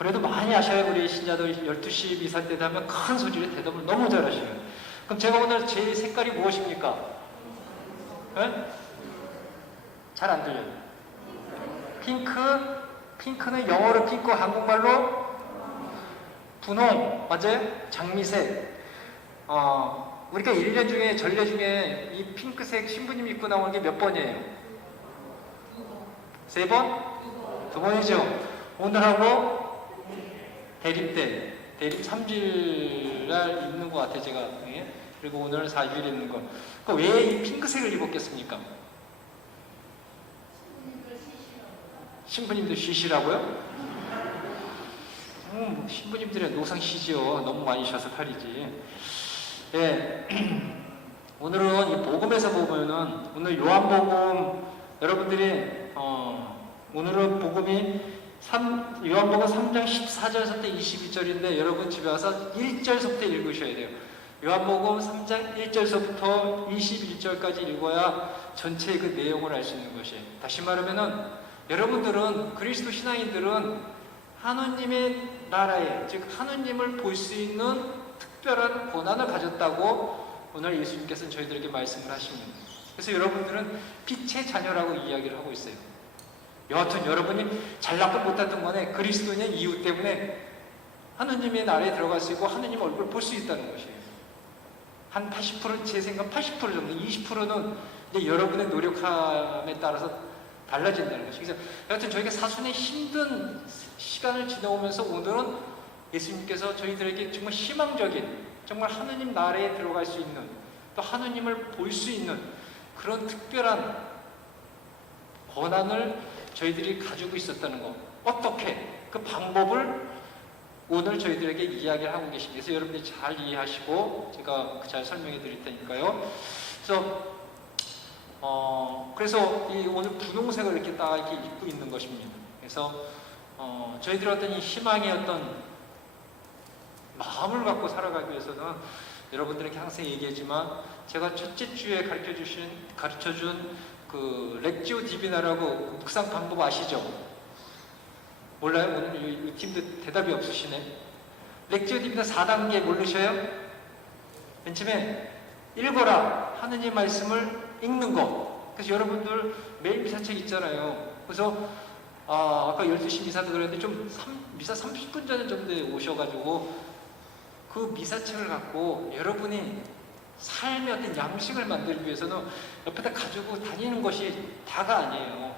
그래도 많이 아셔요. 우리 신자들 12시 미사 때 되면 큰 소리로 대답을 너무 잘하시는. 그럼 제가 오늘 제 색깔이 무엇입니까? 네? 잘 안 들려요. 핑크. 핑크는 영어로 핑크, 한국말로 분홍, 맞아요? 장미색. 우리가 1년 중에 전례 중에 이 핑크색 신부님 입고 나오는 게 몇 번이에요? 3번? 2번이죠. 오늘하고 대립 때, 대립 3주일날 입는 것 같아요, 제가. 예? 그리고 오늘 4주일 입는 거. 왜 이 핑크색을 입었겠습니까? 신부님도 쉬시라고요? 신부님들의 노상 쉬지요. 너무 많이 쉬어서 팔이지. 예. 오늘은 이 복음에서 보면은, 오늘 요한복음, 여러분들이, 오늘은 복음이 요한복음 3장 14절부터 22절인데, 여러분 집에 와서 1절부터 읽으셔야 돼요. 요한복음 3장 1절부터 21절까지 읽어야 전체의 그 내용을 알 수 있는 것이에요. 다시 말하면은, 여러분들은, 그리스도 신앙인들은 하느님의 나라에, 즉 하느님을 볼 수 있는 특별한 권한을 가졌다고 오늘 예수님께서는 저희들에게 말씀을 하십니다. 그래서 여러분들은 빛의 자녀라고 이야기를 하고 있어요. 여하튼 여러분이 잘났건 못났던 간에 그리스도인의 이유 때문에 하느님의 나라에 들어갈 수 있고 하느님 얼굴을 볼 수 있다는 것이에요. 한 80%, 제 생각 80% 정도, 20%는 이제 여러분의 노력함에 따라서 달라진다는 것이죠. 그래서 여하튼 저희가 사순의 힘든 시간을 지나오면서 오늘은 예수님께서 저희들에게 정말 희망적인, 정말 하느님 나라에 들어갈 수 있는, 또 하느님을 볼 수 있는 그런 특별한 권한을 저희들이 가지고 있었다는 것. 어떻게? 그 방법을 오늘 저희들에게 이야기를 하고 계십니다. 그래서 여러분들이 잘 이해하시고 제가 잘 설명해 드릴 테니까요. 그래서 이 오늘 분홍색을 이렇게 딱 이렇게 입고 있는 것입니다. 그래서 저희들의 어떤 이 희망의 어떤 마음을 갖고 살아가기 위해서는 여러분들에게 항상 얘기하지만 제가 첫째 주에 가르쳐준 그 렉지오 디비나라고 묵상 방법 아시죠? 몰라요? 오늘 이 팀도 대답이 없으시네. 렉지오 디비나 4단계 모르셔요? 맨 처음에 읽어라. 하느님 말씀을 읽는 거. 그래서 여러분들 매일 미사책 있잖아요. 그래서 아까 12시 미사도 그랬는데 미사 30분 전 정도에 오셔가지고 그 미사책을 갖고 여러분이 삶의 어떤 양식을 만들기 위해서는 옆에다 가지고 다니는 것이 다가 아니에요.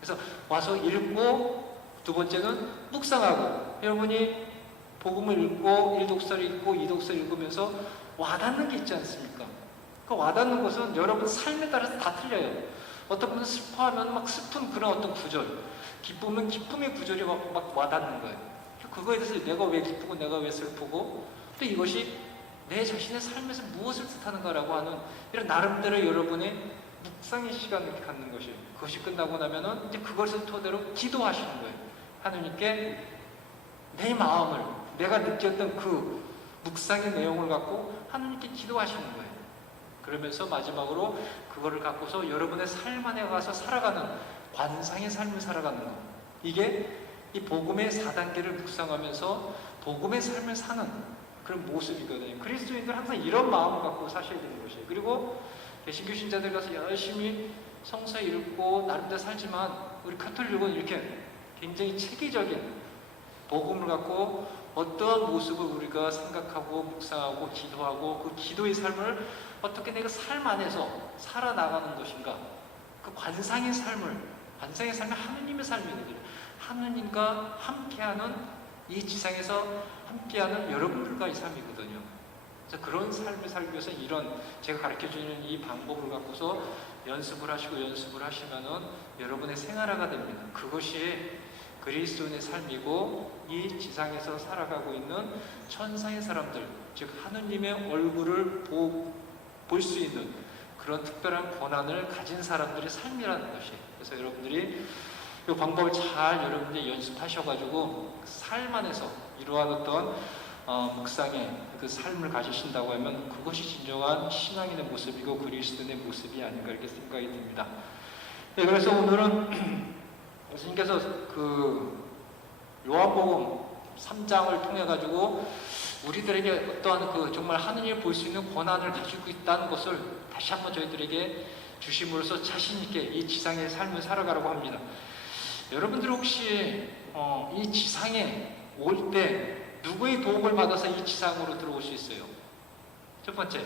그래서 와서 읽고, 두 번째는 묵상하고, 여러분이 복음을 읽고 1독서를 읽고 2독서를 읽으면서 와닿는 게 있지 않습니까? 그 와닿는 것은 여러분 삶에 따라서 다 틀려요. 어떤 분은 슬퍼하면 막 슬픈 그런 어떤 구절, 기쁨은 기쁨의 구절이 막 와닿는 거예요. 그거에 대해서 내가 왜 기쁘고 내가 왜 슬프고, 또 이것이 내 자신의 삶에서 무엇을 뜻하는가라고 하는 이런 나름대로 여러분의 묵상의 시간을 갖는 것이에요. 그것이 끝나고 나면은 이제 그것을 토대로 기도하시는 거예요. 하느님께 내 마음을, 내가 느꼈던 그 묵상의 내용을 갖고 하느님께 기도하시는 거예요. 그러면서 마지막으로 그거를 갖고서 여러분의 삶 안에 가서 살아가는 관상의 삶을 살아가는 것. 이게 이 복음의 4단계를 묵상하면서 복음의 삶을 사는 그런 모습이거든요. 그리스도인들 항상 이런 마음을 갖고 사셔야 되는 것이에요. 그리고 개신교 신자들 가서 열심히 성서 읽고 나름대로 살지만 우리 카톨릭은 이렇게 굉장히 체계적인 복음을 갖고 어떠한 모습을 우리가 생각하고 묵상하고 기도하고 그 기도의 삶을 어떻게 내가 삶 안에서 살아나가는 것인가, 그 관상의 삶이 하느님의 삶이거든요. 하느님과 함께하는 이 지상에서 함께하는 여러분들과의 삶이거든요. 그래서 그런 삶을 살기 위해서 이런 제가 가르쳐주는 이 방법을 갖고서 연습을 하시면은 여러분의 생활화가 됩니다. 그것이 그리스도인의 삶이고 이 지상에서 살아가고 있는 천상의 사람들, 즉 하느님의 얼굴을 볼 수 있는 그런 특별한 권한을 가진 사람들의 삶이라는 것이에요. 그래서 여러분들이 이 방법을 잘 여러분들이 연습하셔가지고 삶 안에서 이러한 어떤 묵상의 그 삶을 가지신다고 하면 그것이 진정한 신앙인의 모습이고 그리스도인의 모습이 아닌가 이렇게 생각이 듭니다. 네, 그래서 오늘은 예수님께서 그 요한복음 3장을 통해 가지고 우리들에게 어떠한 그 정말 하느님을 볼 수 있는 권한을 가지고 있다는 것을 다시 한번 저희들에게 주심으로써 자신 있게 이 지상의 삶을 살아가라고 합니다. 여러분들 혹시 이 지상에 올 때 누구의 도움을 받아서 이 지상으로 들어올 수 있어요? 첫 번째,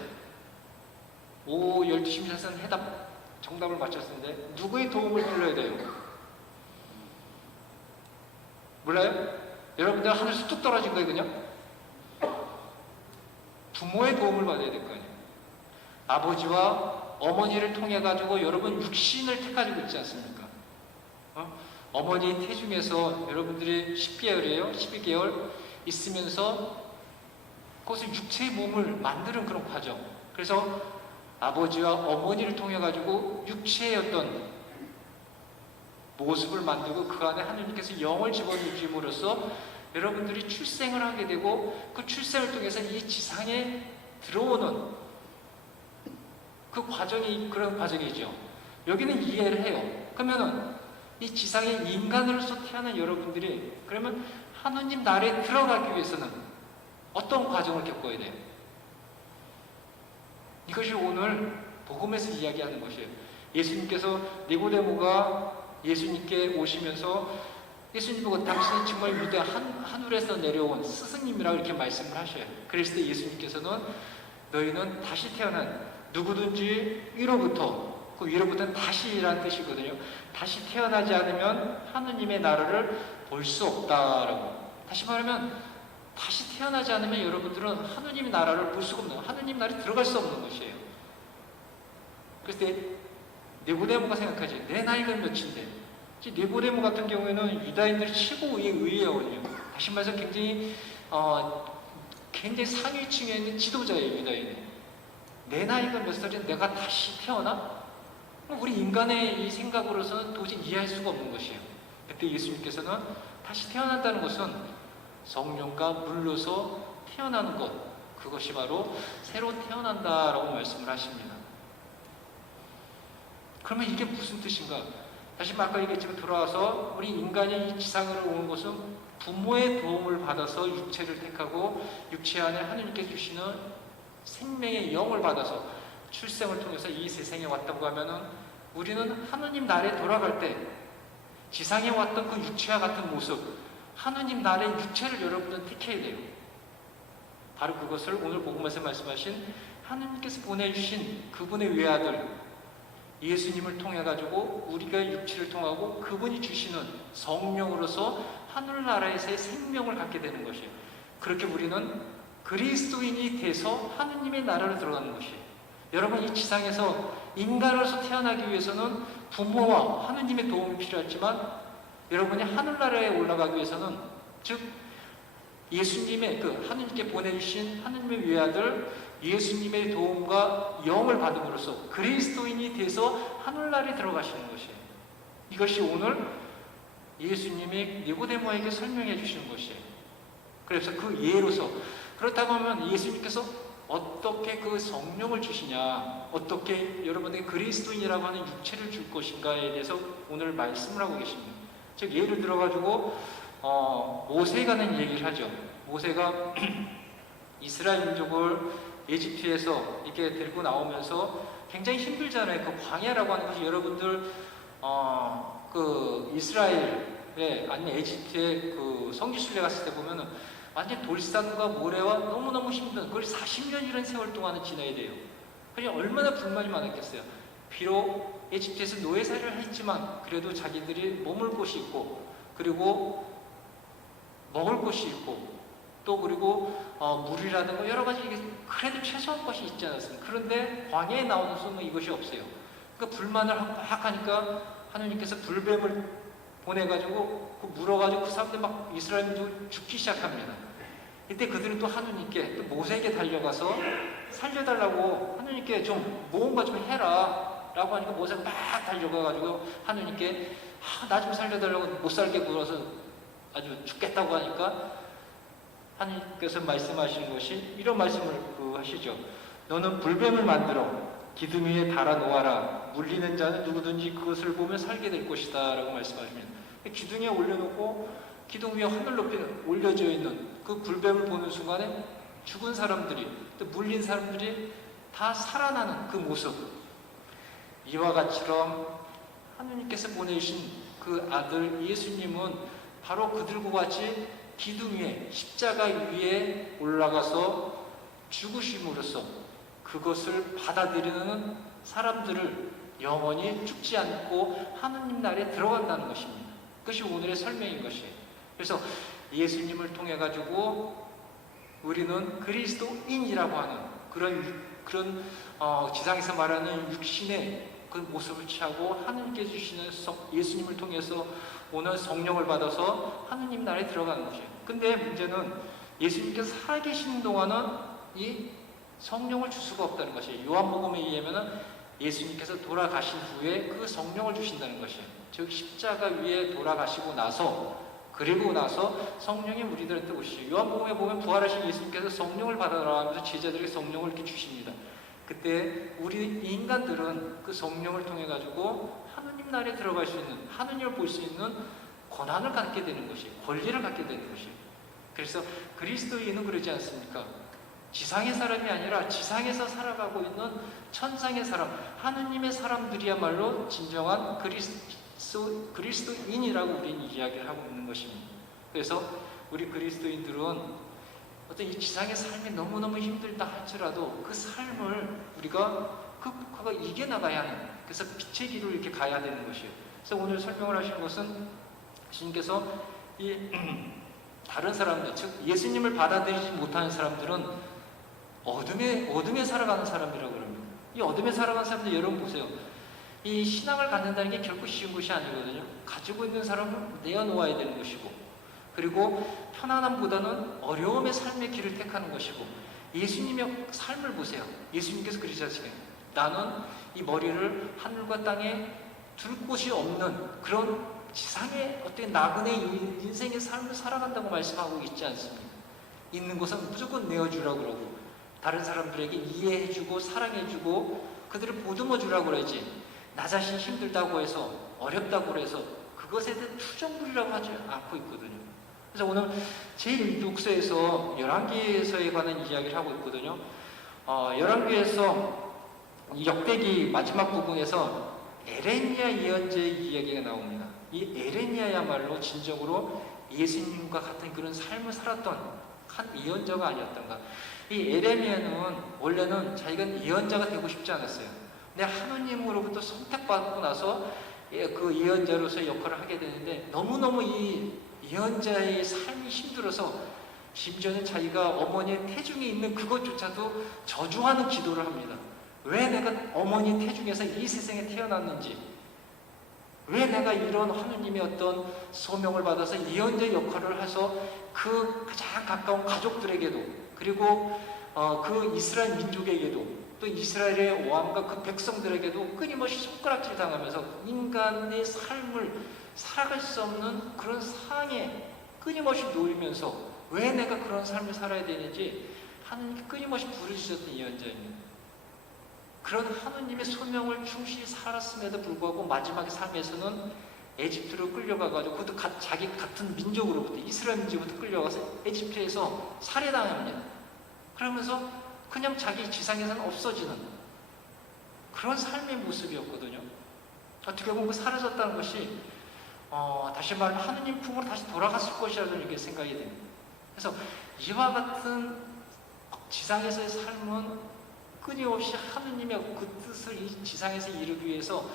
오후 12시 미사선 해답 정답을 맞췄는데 누구의 도움을 빌려야 돼요? 몰라요? 여러분들 하늘에서 뚝 떨어진 거예요, 그냥? 부모의 도움을 받아야 될 거 아니에요. 아버지와 어머니를 통해 가지고 여러분 육신을 택가지고 있지 않습니까? 어머니 태중에서 여러분들이 10개월이에요. 12개월 있으면서 그것을 육체의 몸을 만드는 그런 과정. 그래서 아버지와 어머니를 통해 가지고 육체의 어떤 모습을 만들고 그 안에 하느님께서 영을 집어넣음으로써 여러분들이 출생을 하게 되고 그 출생을 통해서 이 지상에 들어오는 그 과정이 그런 과정이죠. 여기는 이해를 해요. 그러면은 이 지상에 인간으로서 태어난 여러분들이 그러면 하느님 나라에 들어가기 위해서는 어떤 과정을 겪어야 돼요? 이것이 오늘 복음에서 이야기하는 것이에요. 예수님께서 니고데모가 예수님께 오시면서 예수님 보고 당신은 정말 위대한 하늘에서 내려온 스승님이라고 이렇게 말씀을 하셔요. 그랬을 때 예수님께서는 너희는 다시 태어난 누구든지 위로부터, 그 위로부터는 다시라는 뜻이거든요. 다시 태어나지 않으면 하느님의 나라를 볼 수 없다라고. 다시 말하면 다시 태어나지 않으면 여러분들은 하느님의 나라를 볼 수가 없는, 하느님 나라에 들어갈 수 없는 것이에요. 그래서 니고데모가 생각하지, 내 나이가 몇인데. 니고데모 같은 경우에는 유다인들이 최고 의회거든요. 다시 말해서 굉장히 상위층에 있는 지도자예요, 유다인이. 내 나이가 몇 살인데 내가 다시 태어나? 우리 인간의 이 생각으로서는 도저히 이해할 수가 없는 것이에요. 그때 예수님께서는 다시 태어난다는 것은 성령과 물로서 태어나는 것, 그것이 바로 새로 태어난다라고 말씀을 하십니다. 그러면 이게 무슨 뜻인가? 다시 아까 얘기했지만 돌아와서 우리 인간이 이 지상으로 오는 것은 부모의 도움을 받아서 육체를 택하고 육체 안에 하느님께 주시는 생명의 영을 받아서 출생을 통해서 이 세상에 왔다고 하면은 우리는 하느님 나라에 돌아갈 때 지상에 왔던 그 육체와 같은 모습, 하느님 나라의 육체를 여러분은 택해야 돼요. 바로 그것을 오늘 복음에서 말씀하신 하느님께서 보내주신 그분의 외아들 예수님을 통해 가지고 우리가 육체를 통하고 그분이 주시는 성령으로서 하늘나라에서의 생명을 갖게 되는 것이에요. 그렇게 우리는 그리스도인이 돼서 하느님의 나라로 들어가는 것이에요. 여러분 이 지상에서 인간으로서 태어나기 위해서는 부모와 하느님의 도움이 필요하지만 여러분이 하늘나라에 올라가기 위해서는 즉 예수님의 그 하느님께 보내주신 하느님의 외아들 예수님의 도움과 영을 받음으로써 그리스도인이 돼서 하늘나라에 들어가시는 것이에요. 이것이 오늘 예수님이 니고데모에게 설명해 주시는 것이에요. 그래서 그 예로서 그렇다고 하면 예수님께서 어떻게 그 성령을 주시냐, 어떻게 여러분에게 그리스도인이라고 하는 육체를 줄 것인가에 대해서 오늘 말씀을 하고 계십니다. 즉 예를 들어가지고 모세가는 얘기를 하죠. 모세가 이스라엘 민족을 에집트에서 이렇게 데리고 나오면서 굉장히 힘들잖아요. 그 광야라고 하는 것이 여러분들 그 이스라엘에 아니면 에집트의 그 성지순례 갔을 때 보면은 완전 돌산과 모래와 너무너무 힘든 그걸 40년이라는 세월 동안은 지나야 돼요. 그러니 얼마나 불만이 많았겠어요. 비록 에집트에서 노예살이를 했지만 그래도 자기들이 머물 곳이 있고 그리고 먹을 곳이 있고 또 그리고 물이라든가 여러 가지 그래도 최소한 것이 있지 않았습니까? 그런데 광야에 나오는 수는 이것이 없어요. 그러니까 불만을 막 하니까 하느님께서 불뱀을 보내가지고 물어가지고 그 사람들 막 이스라엘민족을 죽기 시작합니다. 이때 그들은 또 하느님께 또 모세에게 달려가서 살려달라고 하느님께 좀 뭔가 좀 해라 라고 하니까 모세가 막 달려가가지고 하느님께 나 좀 살려달라고 못 살게 굴어서 아주 죽겠다고 하니까 하느님께서 말씀하시는 것이 이런 말씀을 하시죠. 너는 불뱀을 만들어 기둥 위에 달아 놓아라. 물리는 자는 누구든지 그것을 보면 살게 될 것이다 라고 말씀하십니다. 기둥에 올려놓고 기둥 위에 하늘 높이 올려져 있는 그 불뱀을 보는 순간에 죽은 사람들이, 또 물린 사람들이 다 살아나는 그 모습, 이와 같이럼 하느님께서 보내신 그 아들 예수님은 바로 그들과 같이 기둥 위에, 십자가 위에 올라가서 죽으심으로써 그것을 받아들이는 사람들을 영원히 죽지 않고 하느님 나라에 들어간다는 것입니다. 그것이 오늘의 설명인 것이에요. 그래서 예수님을 통해 가지고 우리는 그리스도인이라고 하는 그런 지상에서 말하는 육신의 그 모습을 취하고 하느님께 주시는 예수님을 통해서 오늘 성령을 받아서 하느님 나라에 들어가는 것이에요. 근데 문제는 예수님께서 살아계시는 동안은 이 성령을 줄 수가 없다는 것이에요. 요한복음에 의하면 예수님께서 돌아가신 후에 그 성령을 주신다는 것이에요. 즉 십자가 위에 돌아가시고 나서, 그리고 나서 성령이 우리들한테 오시죠. 요한복음에 보면 부활하신 예수님께서 성령을 받아라 하면서 제자들에게 성령을 이렇게 주십니다. 그때 우리 인간들은 그 성령을 통해 가지고 하느님 나라에 들어갈 수 있는, 하느님을 볼 수 있는 권한을 갖게 되는 것이에요. 권리를 갖게 되는 것이에요. 그래서 그리스도인은 그러지 않습니까? 지상의 사람이 아니라 지상에서 살아가고 있는 천상의 사람, 하느님의 사람들이야말로 진정한 그리스도인이라고 우리는 이야기를 하고 있는 것입니다. 그래서 우리 그리스도인들은 어떤 이 지상의 삶이 너무너무 힘들다 할지라도 그 삶을 우리가 극복하고 이겨나가야 하는, 그래서 빛의 길을 이렇게 가야 되는 것이에요. 그래서 오늘 설명을 하신 것은 주님께서 이 다른 사람들, 즉 예수님을 받아들이지 못하는 사람들은 어둠에 살아가는 사람이라고 그럽니다. 이 어둠에 살아가는 사람들 여러분 보세요. 이 신앙을 갖는다는 게 결코 쉬운 것이 아니거든요. 가지고 있는 사람을 내어놓아야 되는 것이고, 그리고 편안함보다는 어려움의 삶의 길을 택하는 것이고, 예수님의 삶을 보세요. 예수님께서 그러지 않습니까? 나는 이 머리를 하늘과 땅에 둘 곳이 없는 그런 지상의 어떤 나그네 인생의 삶을 살아간다고 말씀하고 있지 않습니까? 있는 것은 무조건 내어주라고 그러고, 다른 사람들에게 이해해주고 사랑해주고 그들을 보듬어주라고 그러지, 나 자신이 힘들다고 해서 어렵다고 해서 그것에 대한 투정부리라고 하지 않고 있거든요. 그래서 오늘 제1독서에서 열왕기서에 관한 이야기를 하고 있거든요. 열왕기에서 역대기 마지막 부분에서 에레미야 예언자의 이야기가 나옵니다. 이 에레미야야말로 진정으로 예수님과 같은 그런 삶을 살았던 한 예언자가 아니었던가. 이 에레미야는 원래는 자기가 예언자가 되고 싶지 않았어요. 근데 하느님으로부터 선택받고 나서 그 예언자로서 역할을 하게 되는데, 너무너무 이 예언자의 삶이 힘들어서 심지어는 자기가 어머니의 태중에 있는 그것조차도 저주하는 기도를 합니다. 왜 내가 어머니 태중에서 이 세상에 태어났는지, 왜 내가 이런 하느님의 어떤 소명을 받아서 예언자 역할을 해서 그 가장 가까운 가족들에게도, 그리고 그 이스라엘 민족에게도, 또 이스라엘의 왕과 그 백성들에게도 끊임없이 손가락질 당하면서 인간의 삶을 살아갈 수 없는 그런 상황에 끊임없이 놓이면서 왜 내가 그런 삶을 살아야 되는지 하느님께 끊임없이 부르짖었던 예언자입니다. 그런 하느님의 소명을 충실히 살았음에도 불구하고 마지막의 삶에서는 에집트로 끌려가가지고, 그것도 자기 같은 민족으로부터, 이스라엘 민족부터 끌려가서 에집트에서 살해당합니다. 그러면서 그냥 자기 지상에서는 없어지는 그런 삶의 모습이었거든요. 어떻게 보면 사라졌다는 것이 다시 말하면 하느님 품으로 다시 돌아갔을 것이라는 이렇게 생각이 됩니다. 그래서 이와 같은 지상에서의 삶은 끊임없이 하느님의 그 뜻을 이 지상에서 이루기 위해서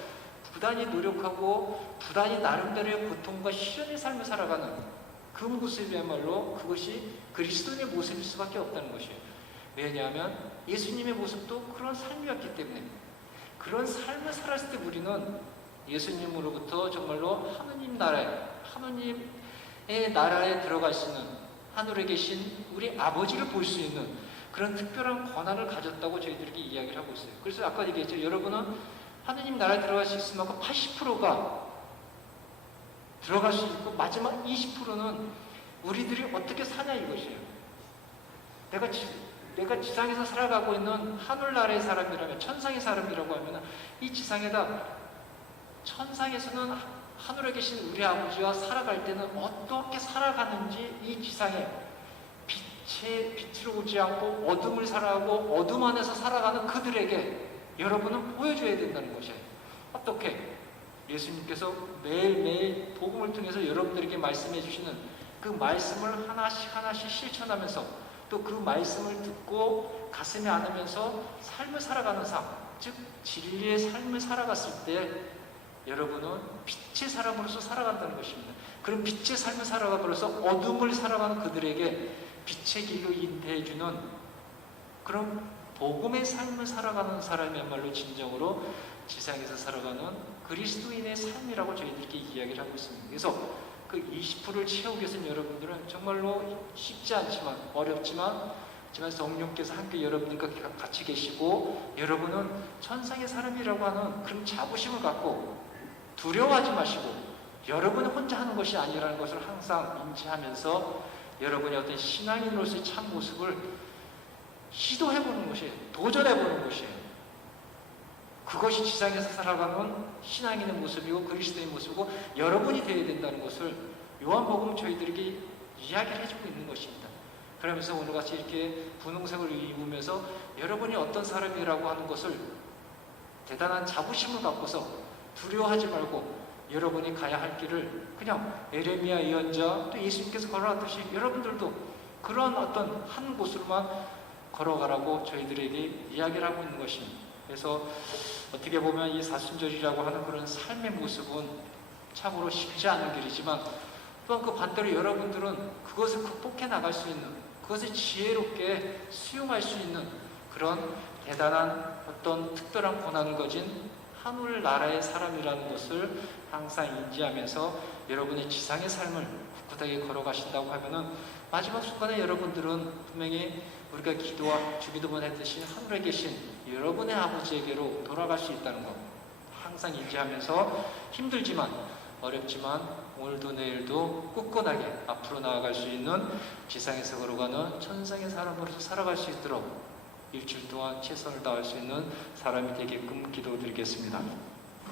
부단히 노력하고 부단히 나름대로의 고통과 시련의 삶을 살아가는 그 모습이야말로 그것이 그리스도인의 모습일 수밖에 없다는 것이에요. 왜냐하면 예수님의 모습도 그런 삶이었기 때문에, 그런 삶을 살았을 때 우리는 예수님으로부터 정말로 하느님 하느님의 나라에 들어갈 수 있는, 하늘에 계신 우리 아버지를 볼 수 있는 그런 특별한 권한을 가졌다고 저희들에게 이야기를 하고 있어요. 그래서 아까 얘기했죠. 여러분은 하느님 나라에 들어갈 수 있을 만큼 80%가 들어갈 수 있고, 마지막 20%는 우리들이 어떻게 사냐 이것이에요. 내가 지상에서 살아가고 있는 하늘나라의 사람이라면, 천상의 사람이라고 하면 이 지상에다, 천상에서는 하늘에 계신 우리 아버지와 살아갈 때는 어떻게 살아가는지 이 지상에 빛으로 오지 않고 어둠을 살아가고 어둠 안에서 살아가는 그들에게 여러분은 보여줘야 된다는 것이에요. 어떻게? 예수님께서 매일매일 복음을 통해서 여러분들에게 말씀해 주시는 그 말씀을 하나씩 실천하면서 또 그 말씀을 듣고 가슴에 안으면서 삶을 살아가는 삶, 즉 진리의 삶을 살아갔을 때 여러분은 빛의 사람으로서 살아간다는 것입니다. 그럼 빛의 삶을 살아감으로써 어둠을 살아가는 그들에게 빛의 길로 인도해주는 그런 복음의 삶을 살아가는 사람이야말로 진정으로 지상에서 살아가는 그리스도인의 삶이라고 저희들께 이야기를 하고 있습니다. 그래서 그 20%를 채우기 위해서는 여러분들은 정말로 쉽지 않지만 어렵지만 하지만 성령께서 함께 여러분들과 같이 계시고 여러분은 천상의 사람이라고 하는 그런 자부심을 갖고 두려워하지 마시고 여러분이 혼자 하는 것이 아니라는 것을 항상 인지하면서 여러분의 어떤 신앙인으로서의 참 모습을 시도해보는 것이에요. 도전해보는 것이에요. 그것이 지상에서 살아가는 신앙인의 모습이고 그리스도의 모습이고 여러분이 되어야 된다는 것을 요한복음 저희들에게 이야기를 해주고 있는 것입니다. 그러면서 오늘같이 이렇게 분홍색을 입으면서 여러분이 어떤 사람이라고 하는 것을 대단한 자부심을 갖고서 두려워하지 말고 여러분이 가야 할 길을 그냥 에레미야 예언자 또 예수님께서 걸어갔듯이 여러분들도 그런 어떤 한 곳으로만 걸어가라고 저희들에게 이야기를 하고 있는 것입니다. 그래서 어떻게 보면 이 사순절이라고 하는 그런 삶의 모습은 참으로 쉽지 않은 길이지만 또한 그 반대로 여러분들은 그것을 극복해 나갈 수 있는 그것을 지혜롭게 수용할 수 있는 그런 대단한 어떤 특별한 고난을 가진 하늘 나라의 사람이라는 것을 항상 인지하면서 여러분의 지상의 삶을 굳굳하게 걸어가신다고 하면은 마지막 순간에 여러분들은 분명히 우리가 기도와 주기도문 했듯이 하늘에 계신 여러분의 아버지에게로 돌아갈 수 있다는 것 항상 인지하면서 힘들지만 어렵지만 오늘도 내일도 굳건하게 앞으로 나아갈 수 있는 지상에서 걸어가는 천상의 사람으로서 살아갈 수 있도록 일주일 동안 최선을 다할 수 있는 사람이 되게끔 기도드리겠습니다.